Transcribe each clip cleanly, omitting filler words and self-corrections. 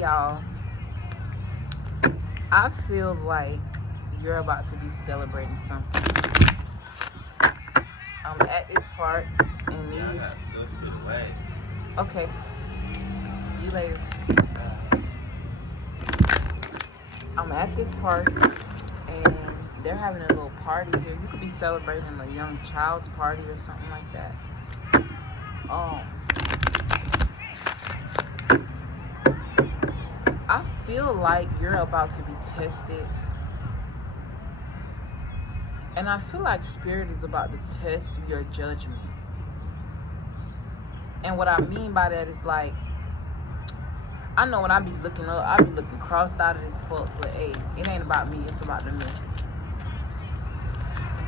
y'all, I feel like you're about to be celebrating something. I'm at this part and you... Okay. See you later. I'm at this party and they're having a little party here. You could be celebrating a young child's party or something like that. I feel like you're about to be tested. And I feel like Spirit is about to test your judgment. And what I mean by that is like, I know when I be looking up, I be looking crossed out of this fuck, but hey, it ain't about me, it's about the message.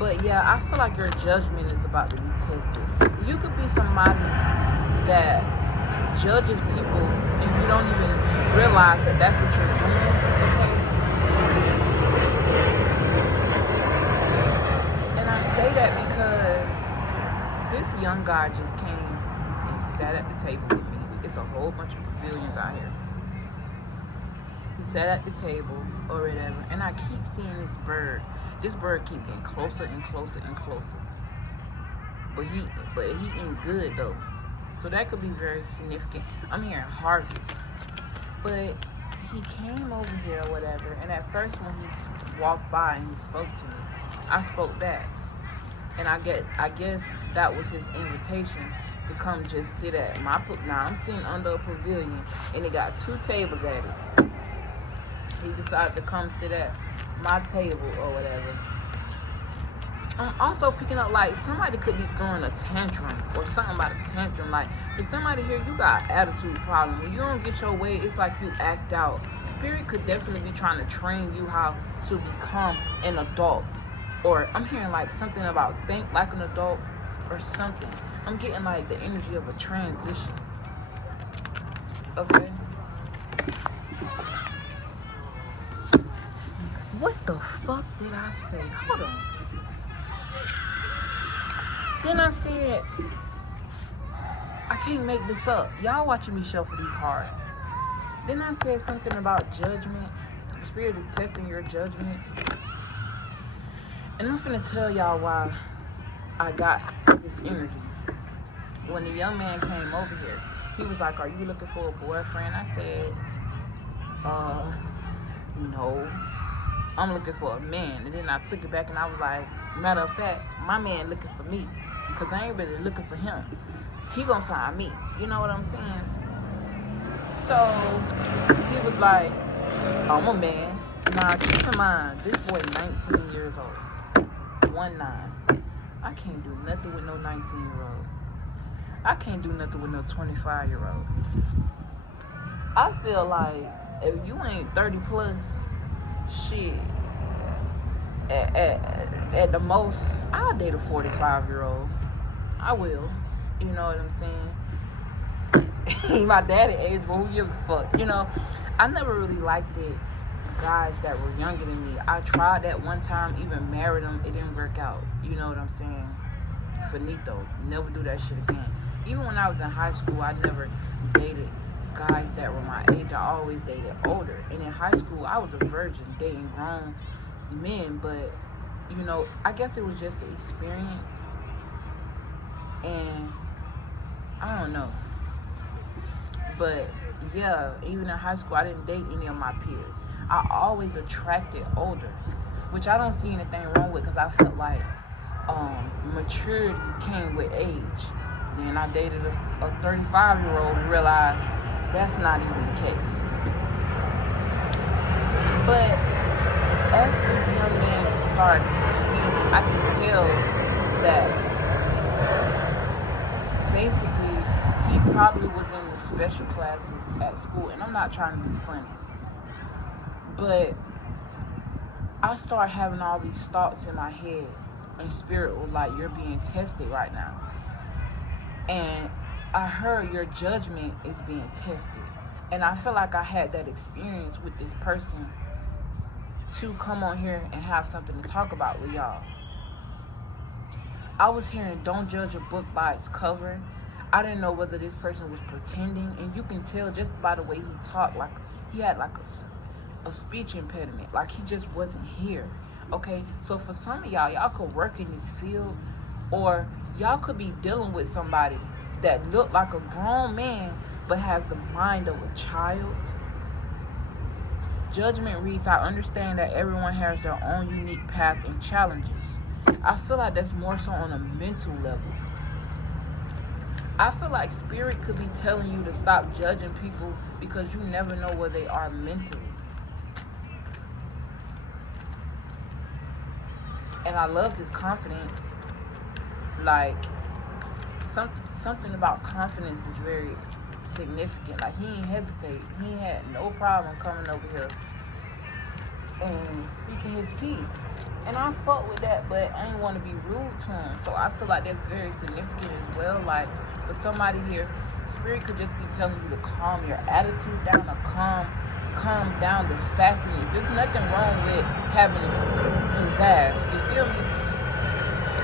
But yeah, I feel like your judgment is about to be tested. You could be somebody that judges people and you don't even realize that that's what you're doing, okay? And I say that because this young guy just came and sat at the table with me. It's a whole bunch of pavilions out here. He sat at the table or whatever, and I keep seeing this bird. This bird keep getting closer and closer and closer. But he ain't good though. So that could be very significant. I'm hearing harvest. But he came over here or whatever, and at first when he walked by and he spoke to me, I spoke back. And I guess that was his invitation to come just sit at my... Now I'm sitting under a pavilion and it got 2 tables at it. He decided to come sit at my table or whatever. I'm also picking up like somebody could be throwing a tantrum or something about a tantrum. Like for somebody here, you got an attitude problem. When you don't get your way, it's like you act out. Spirit could definitely be trying to train you how to become an adult. Or I'm hearing like something about think like an adult or something. I'm getting like the energy of a transition. Okay? What the fuck did I say? Hold on. Then I said, I can't make this up. Y'all watching me shuffle these cards. Then I said something about judgment. The Spirit is testing your judgment. And I'm finna tell y'all why I got this energy. When the young man came over here, he was like, are you looking for a boyfriend? I said, no. I'm looking for a man. And then I took it back and I was like, matter of fact, my man looking for me. Because I ain't really looking for him. He gonna find me. You know what I'm saying? So, he was like, I'm a man. Now, keep in mind, this boy 19 years old. 19. I can't do nothing with no 19-year-old. I can't do nothing with no 25-year-old. I feel like if you ain't 30 plus, shit, at the most, I'll date a 45-year-old. I will. You know what I'm saying? My daddy age, but who gives a fuck? You know, I never really liked it. Guys that were younger than me. I tried that one time, even married them. It didn't work out. You know what I'm saying? Finito. Never do that shit again. Even when I was in high school, I never dated guys that were my age. I always dated older. And in high school, I was a virgin dating grown men. But, you know, I guess it was just the experience. And I don't know. But, yeah, even in high school, I didn't date any of my peers. I always attracted older, which I don't see anything wrong with because I felt like maturity came with age. Then I dated a 35-year-old and realized that's not even the case. But as this young man started to speak, I could tell that basically he probably was in the special classes at school, and I'm not trying to be funny. But I started having all these thoughts in my head, and Spirit was like, you're being tested right now. And I heard your judgment is being tested. And I feel like I had that experience with this person to come on here and have something to talk about with y'all. I was hearing, don't judge a book by its cover. I didn't know whether this person was pretending, and you can tell just by the way he talked, like he had like a speech impediment, like he just wasn't here. Okay, so for some of y'all could work in this field, or y'all could be dealing with somebody that look like a grown man but has the mind of a child. Judgment reads, I understand that everyone has their own unique path and challenges. I feel like that's more so on a mental level. I feel like spirit could be telling you to stop judging people because you never know where they are mentally. And I love this confidence. Like, something about confidence is very significant. Like, he ain't hesitate. He had no problem coming over here and speaking his piece. And I fuck with that, but I ain't want to be rude to him. So I feel like that's very significant as well. Like, for somebody here, spirit could just be telling you to calm your attitude down, or calm down the sassiness. There's nothing wrong with having pizzazz. You feel me?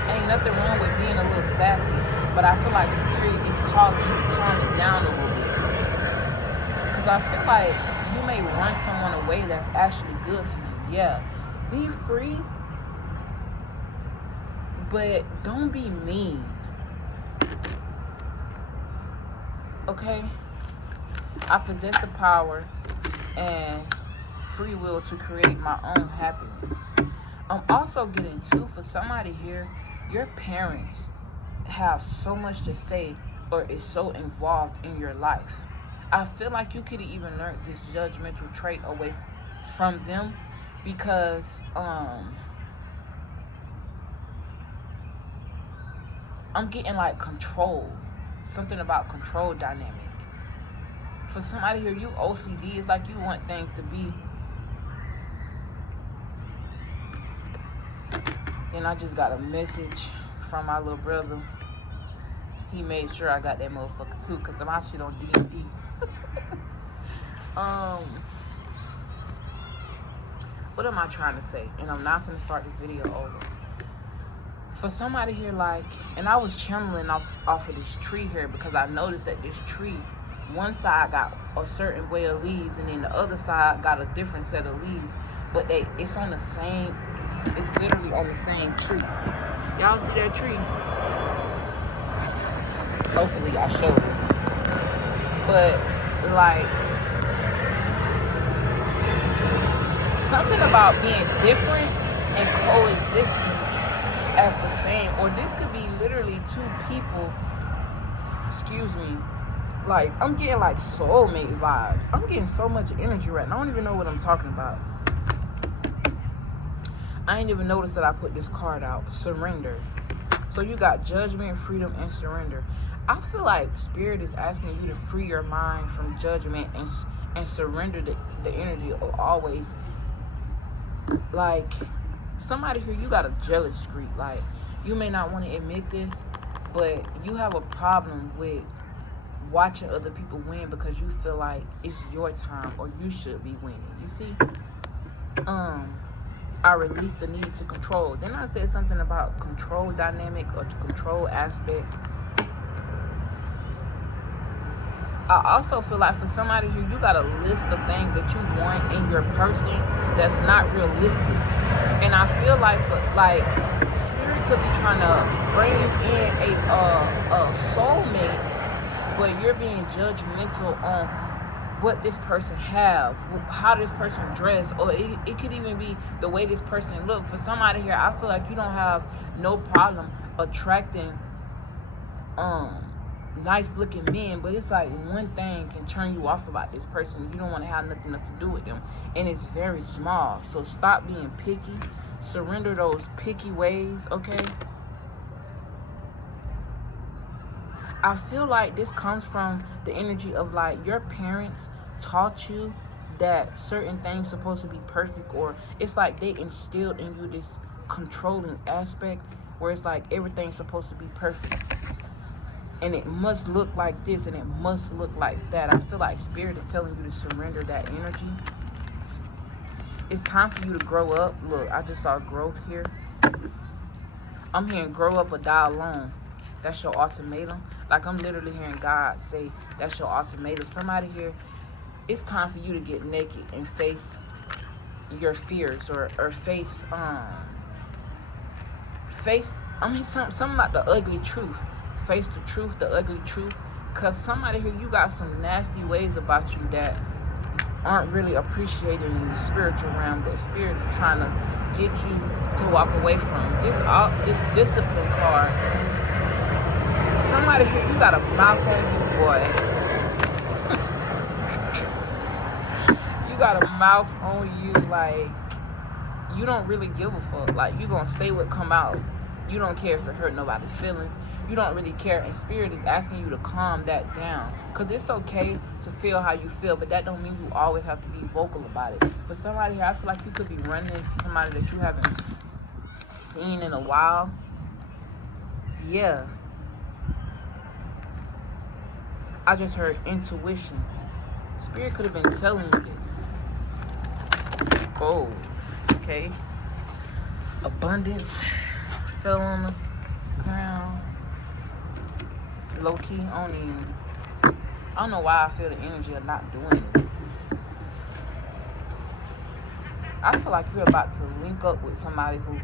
Ain't nothing wrong with being a little sassy. But I feel like spirit is calling you to calm it down a little bit. Because I feel like you may run someone away that's actually good for you. Yeah. Be free. But don't be mean. Okay? I possess the power and free will to create my own happiness. I'm also getting too, for somebody here, your parents have so much to say or is so involved in your life. I feel like you could even learn this judgmental trait away from them, because I'm getting like control. Something about control dynamic. For somebody here, you OCD. It's like you want things to be. Then I just got a message from my little brother. He made sure I got that motherfucker too, because my shit on D&D. What am I trying to say? And I'm not gonna start this video over. For somebody here, like, and I was channeling off of this tree here, because I noticed that this tree, one side got a certain way of leaves, and then the other side got a different set of leaves. But it's on the same, it's literally on the same tree. Y'all see that tree? Hopefully I showed it. But, like, something about being different and coexisting as the same, or this could be literally two people, excuse me, like, I'm getting like soulmate vibes. I'm getting so much energy right now. I don't even know what I'm talking about. I ain't even noticed that I put this card out, surrender. So you got judgment, freedom, and surrender. I feel like spirit is asking you to free your mind from judgment and surrender the energy of always, like, somebody here, you got a jealous streak. Like, you may not want to admit this, but you have a problem with watching other people win because you feel like it's your time or you should be winning. You see? I released the need to control. Then I said something about control dynamic or control aspect. I also feel like for somebody here, you got a list of things that you want in your person that's not realistic. And I feel like spirit could be trying to bring you in a soulmate, but you're being judgmental on what this person have, how this person dress, or it could even be the way this person look. For somebody here, I feel like you don't have no problem attracting nice looking men, but it's like one thing can turn you off about this person. You don't want to have nothing else to do with them, and it's very small. So stop being picky. Surrender those picky ways, okay? I feel like this comes from the energy of like your parents taught you that certain things supposed to be perfect, or it's like they instilled in you this controlling aspect where it's like everything's supposed to be perfect. And it must look like this, and it must look like that. I feel like spirit is telling you to surrender that energy. It's time for you to grow up. Look, I just saw growth here. I'm hearing grow up or die alone. That's your ultimatum. Like, I'm literally hearing God say that's your ultimatum. Somebody here, it's time for you to get naked and face your fears, or face something about the ugly truth. Face the truth, the ugly truth. Cause somebody here, you got some nasty ways about you that aren't really appreciated in the spiritual realm, that spirit is trying to get you to walk away from. This discipline card. Somebody here, you got a mouth on you, boy. You got a mouth on you, like, you don't really give a fuck. Like, you gonna say what come out. You don't care if it hurt nobody's feelings. You don't really care. And spirit is asking you to calm that down. Because it's okay to feel how you feel, but that don't mean you always have to be vocal about it. For somebody here, I feel like you could be running into somebody that you haven't seen in a while. Yeah. I just heard intuition. Spirit could have been telling you this. Oh, okay. Abundance fell on the ground. Low key, I don't know why I feel the energy of not doing this. I feel like you're about to link up with somebody who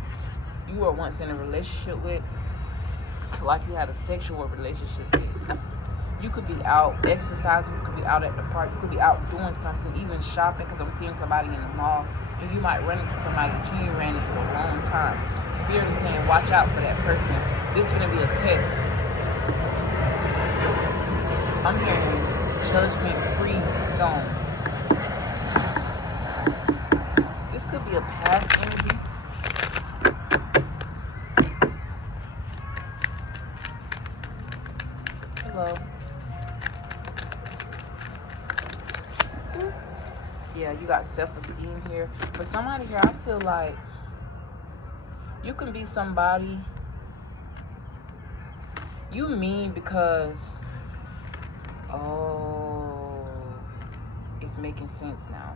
you were once in a relationship with, like you had a sexual relationship with. You could be out exercising, you could be out at the park, you could be out doing something, even shopping, because I'm seeing somebody in the mall, and you might run into somebody that you ain't ran into a long time. Spirit is saying, watch out for that person. This is going to be a test. I'm hearing judgment-free zone. This could be a past energy. Hello. Yeah, you got self-esteem here. For somebody here, I feel like you can be somebody you mean because, oh, it's making sense now.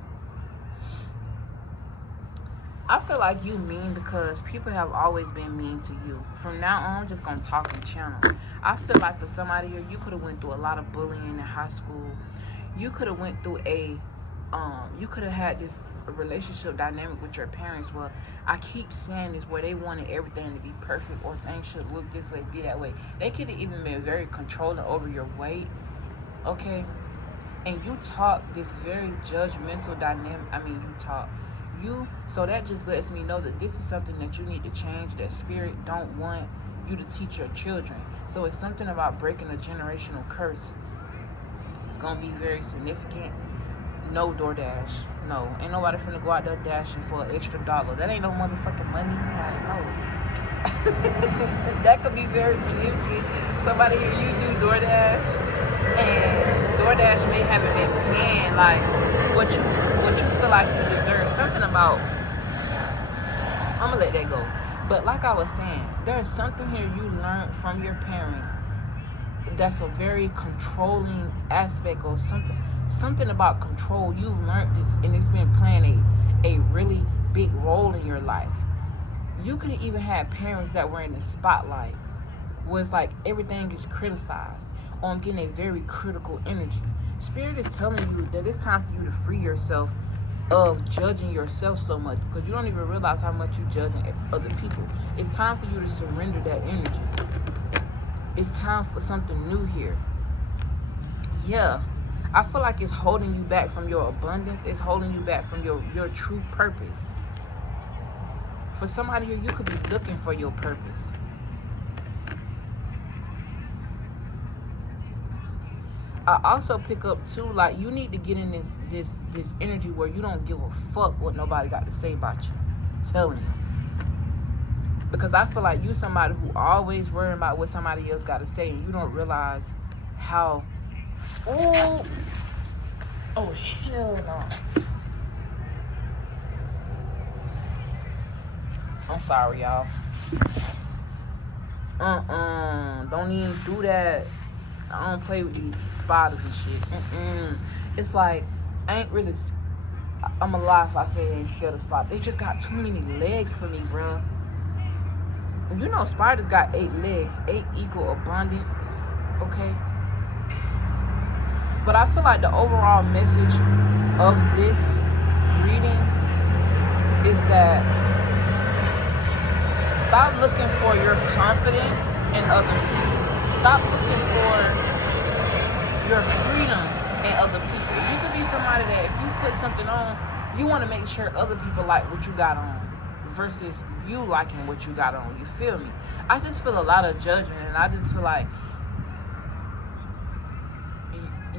I feel like you mean because people have always been mean to you. From now on, I'm just going to talk and channel. I feel like for somebody here, you could have went through a lot of bullying in high school. You could have went through you could have had this relationship dynamic with your parents where I keep saying this, where they wanted everything to be perfect, or things should look this way, be that way. They could have even been very controlling over your weight, okay? And you taught this very judgmental dynamic. So that just lets me know that this is something that you need to change, that spirit don't want you to teach your children. So it's something about breaking a generational curse. It's going to be very significant. No DoorDash. No. Ain't nobody finna go out there dashing for an extra $1. That ain't no motherfucking money. Like, no. That could be very significant. Somebody here, you do DoorDash, and DoorDash may haven't been paying like what you feel like you deserve. Something about, I'm gonna let that go. But like I was saying, there's something here you learned from your parents that's a very controlling aspect, or something about control. You've learned this, and it's been playing a really big role in your life. You could have even had parents that were in the spotlight, where it's like everything is criticized, or I'm getting a very critical energy. Spirit is telling you that it's time for you to free yourself of judging yourself so much, because you don't even realize how much you're judging other people. It's time for you to surrender that energy. It's time for something new here. Yeah. I feel like it's holding you back from your abundance. It's holding you back from your true purpose. For somebody here, you could be looking for your purpose. I also pick up too, like, you need to get in this energy where you don't give a fuck what nobody got to say about you. I'm telling you. Because I feel like you somebody who always worrying about what somebody else got to say, and you don't realize how. Oh hell no. I'm sorry, y'all. Don't even do that. I don't play with these spiders and shit. It's like, I ain't really, I'm a lie if I say I ain't scared of spiders. They just got too many legs for me, bro. You know spiders got 8 legs. 8 equal abundance, okay? But I feel like the overall message of this reading is that stop looking for your confidence in other people. Stop looking for your freedom in other people. You could be somebody that if you put something on, you want to make sure other people like what you got on versus you liking what you got on. You feel me? I just feel a lot of judgment, and I just feel like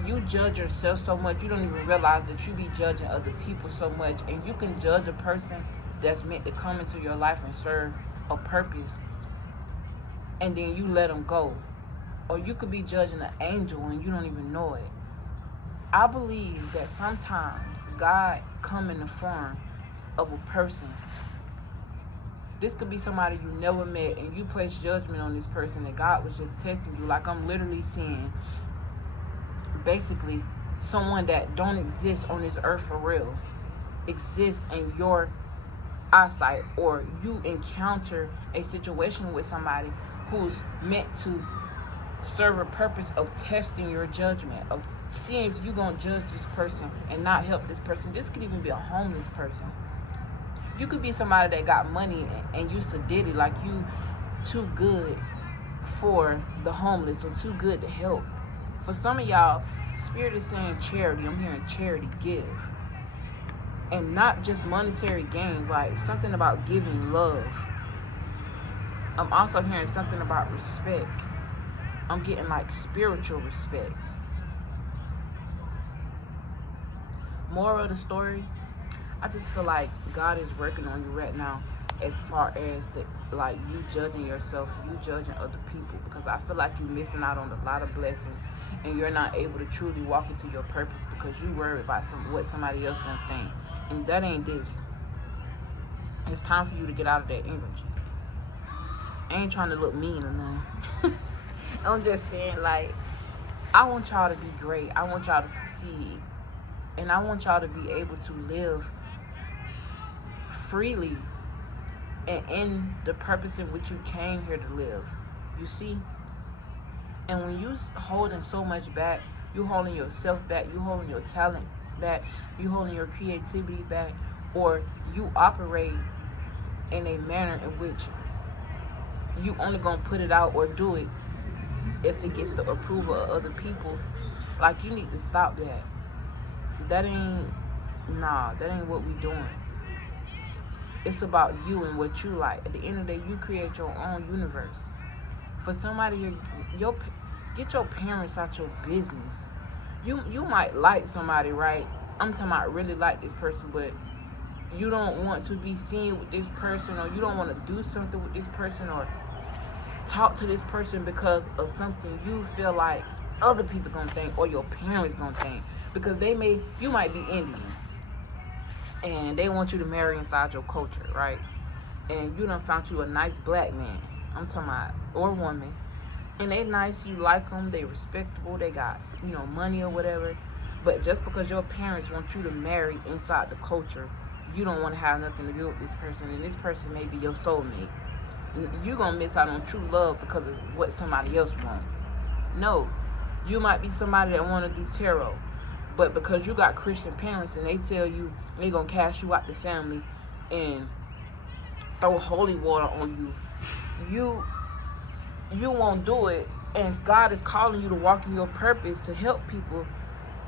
you judge yourself so much, you don't even realize that you be judging other people so much. And you can judge a person that's meant to come into your life and serve a purpose, and then you let them go. Or you could be judging an angel and you don't even know it. I believe that sometimes God come in the form of a person. This could be somebody you never met, and you place judgment on this person, and God was just testing you. Like I'm literally seeing basically someone that don't exist on this earth for real exists in your eyesight, or you encounter a situation with somebody who's meant to serve a purpose of testing your judgment, of seeing if you're going to judge this person and not help this person. This could even be a homeless person. You could be somebody that got money and you sadiddy, like you too good for the homeless or too good to help. For some of y'all, Spirit is saying charity. I'm hearing charity, give. And not just monetary gains, like something about giving love. I'm also hearing something about respect. I'm getting like spiritual respect. Moral of the story, I just feel like God is working on you right now as far as the, like you judging yourself, you judging other people, because I feel like you're missing out on a lot of blessings and you're not able to truly walk into your purpose because you worry about what somebody else gonna think. And that ain't this. It's time for you to get out of that energy. I ain't trying to look mean or nothing. I'm just saying, like, I want y'all to be great. I want y'all to succeed. And I want y'all to be able to live freely and in the purpose in which you came here to live. You see? And when you holding so much back, you holding yourself back, you holding your talents back, you holding your creativity back, or you operate in a manner in which you only gonna put it out or do it if it gets the approval of other people, like you need to stop that. That ain't what we doing. It's about you and what you like. At the end of the day, you create your own universe. For somebody, get your parents out your business. You might like somebody, right? I'm talking about really like this person, but you don't want to be seen with this person, or you don't want to do something with this person, or talk to this person because of something you feel like other people gonna think, or your parents gonna think, because you might be Indian and they want you to marry inside your culture, right? And you done found you a nice black man, I'm talking about, or woman, and they nice, you like them, they respectable, they got, money or whatever, but just because your parents want you to marry inside the culture, you don't want to have nothing to do with this person, and this person may be your soulmate. You're gonna miss out on true love because of what somebody else wants. No, you might be somebody that want to do tarot, but because you got Christian parents and they tell you they're gonna cast you out the family and throw holy water on you, you won't do it. And God is calling you to walk in your purpose, to help people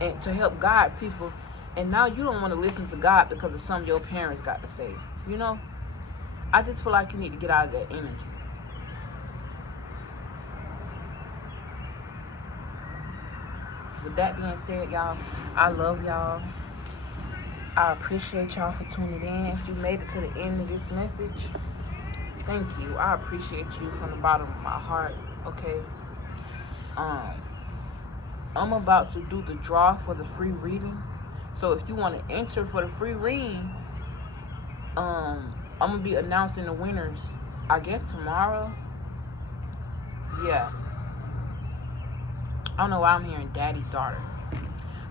and to help guide people, and now you don't want to listen to God because of something your parents got to say. I just feel like you need to get out of that energy. With that being said, y'all, I love y'all. I appreciate y'all for tuning in. If you made it to the end of this message, thank you. I appreciate you from the bottom of my heart. Okay. I'm about to do the draw for the free readings. So if you want to enter for the free reading, I'm gonna be announcing the winners, I guess tomorrow. Yeah. I don't know why I'm hearing daddy, daughter.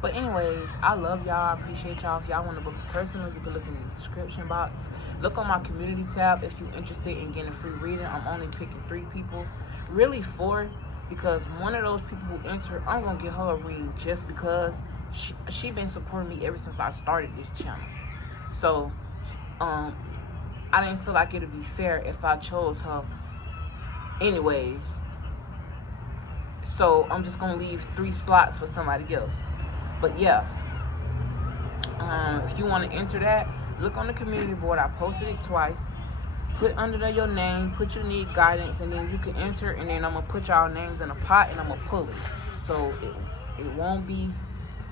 But anyways, I love y'all. I appreciate y'all. If y'all want to book a personal, you can look in the description box. Look on my community tab if you're interested in getting a free reading. I'm only picking 3 people. Really 4. because one of those people who enter, I'm gonna get her a reading just because she been supporting me ever since I started this channel. So I didn't feel like it would be fair if I chose her anyways. So I'm just gonna leave 3 slots for somebody else. But yeah, if you want to enter that, look on the community board. I posted it twice. Put under there your name, put you need guidance, and then you can enter, and then I'm gonna put y'all names in a pot and I'm gonna pull it. So it won't be,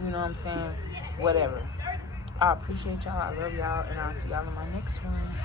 you know what I'm saying, whatever. I appreciate y'all. I love y'all, and I'll see y'all in my next one.